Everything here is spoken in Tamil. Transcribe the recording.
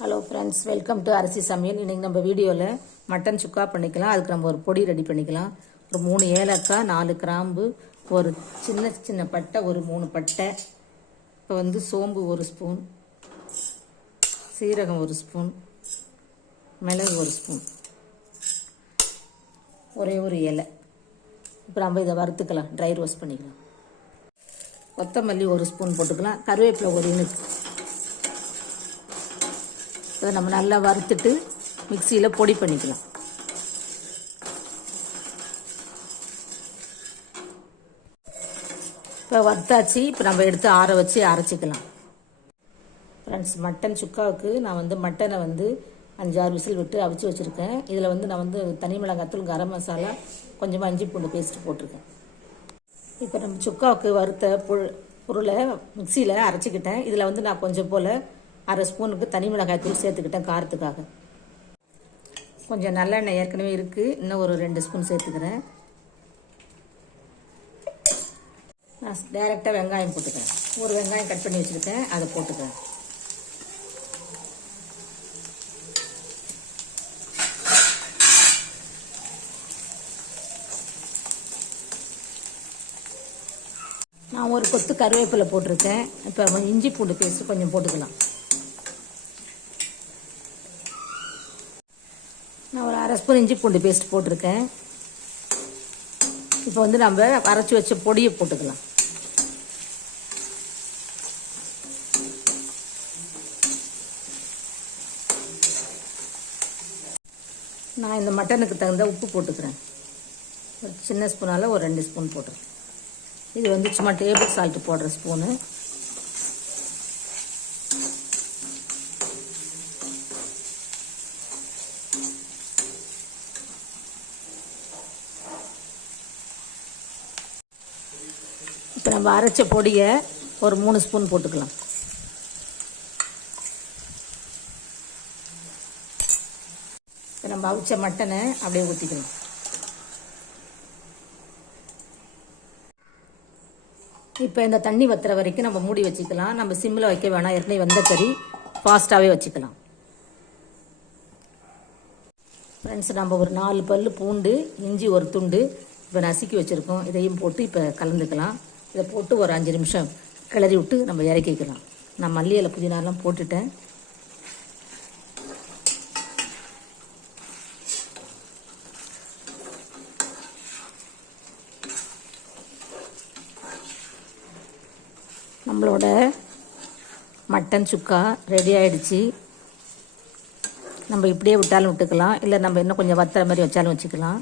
ஹலோ ஃப்ரெண்ட்ஸ், வெல்கம் டு அரிசி சமையல். இன்றைக்கி நம்ம வீடியோவில் மட்டன் சுக்கா பண்ணிக்கலாம். அதுக்கு நம்ம ஒரு பொடி ரெடி பண்ணிக்கலாம். ஒரு 3 ஏலக்காய், 4 கிராம்பு, ஒரு சின்ன சின்ன பட்டை, ஒரு 3 பட்டை, இப்போ சோம்பு 1 ஸ்பூன், சீரகம் 1 ஸ்பூன், மிளகு 1 ஸ்பூன், ஒரே ஒரு இலை. இப்போ நம்ம இதை வறுத்துக்கலாம், ட்ரை ரோஸ்ட் பண்ணிக்கலாம். கொத்தமல்லி 1 ஸ்பூன் போட்டுக்கலாம். கருவேப்பிலை 1 இனுக்கு. இதை நம்ம நல்லா வறுத்துட்டு மிக்சியில் பொடி பண்ணிக்கலாம். இப்போ வறுத்தாச்சு. இப்போ நம்ம எடுத்து ஆற வச்சு அரைச்சிக்கலாம். ஃப்ரெண்ட்ஸ், மட்டன் சுக்காவுக்கு நான் மட்டனை 5-6 விசில் விட்டு அவிச்சு வச்சுருக்கேன். இதில் நான் தனி மிளகாத்தூள், கரம் மசாலா, கொஞ்சமாக இஞ்சி பூண்டு பேஸ்ட் போட்டிருக்கேன். இப்போ நம்ம சுக்காவுக்கு வறுத்த பொருளை மிக்சியில் அரைச்சிக்கிட்டேன். இதில் நான் கொஞ்சம் போல் 1/2 ஸ்பூனுக்கு தனி மிளகாய் தூள் சேர்த்துக்கிட்டேன் காரத்துக்காக. கொஞ்சம் நல்லெண்ணெய் ஏற்கனவே இருக்குது, இன்னும் ஒரு 2 ஸ்பூன் சேர்த்துக்கிறேன். நான் டைரெக்டாக வெங்காயம் போட்டுக்கிறேன். ஒரு வெங்காயம் கட் பண்ணி வச்சுருக்கேன், அதை போட்டுக்கிறேன். நான் ஒரு கொத்து கருவேப்பிலை போட்டிருக்கேன். இப்போ இஞ்சி பூண்டு பேஸ்ட்டு கொஞ்சம் போட்டுக்கலாம். நான் ஒரு 1/2 ஸ்பூன் இஞ்சி பூண்டு பேஸ்ட் போட்டிருக்கேன். இப்போ நம்ம அரைச்சி வச்ச பொடியை போட்டுக்கலாம். நான் இந்த மட்டனுக்கு தகுந்த உப்பு போட்டுக்கிறேன். ஒரு சின்ன ஸ்பூனால் ஒரு 2 ஸ்பூன் போட்டுருக்கேன். இது சும்மா டேபிள் சால்ட்டு போடுற ஸ்பூனு. இப்போ நம்ம அரைச்ச பொடியை ஒரு 3 ஸ்பூன் போட்டுக்கலாம். இப்போ நம்ம அவிச்ச மட்டனை அப்படியே ஊற்றிக்கலாம். இப்போ இந்த தண்ணி வத்துற வரைக்கும் நம்ம மூடி வச்சுக்கலாம். நம்ம சிம்மில் வைக்க வேணாம், ஏற்கனவே வெந்த கறி, ஃபாஸ்ட்டாகவே வச்சுக்கலாம். ஃப்ரெண்ட்ஸ், நம்ம ஒரு 4 பல் பூண்டு, இஞ்சி ஒரு துண்டு இப்போ நசுக்கி வச்சுருக்கோம். இதையும் போட்டு இப்போ கலந்துக்கலாம். இதை போட்டு ஒரு 5 நிமிஷம் கிளறி விட்டு நம்ம இறக்கிக்கலாம். நான் மல்லி இலை, புதினாலாம் போட்டுட்டேன். நம்மளோட மட்டன் சுக்கா ரெடி ஆகிடுச்சு. நம்ம இப்படியே விட்டாலும் விட்டுக்கலாம், இல்லை நம்ம இன்னும் கொஞ்சம் வத்துற மாதிரி வச்சாலும் வச்சுக்கலாம்.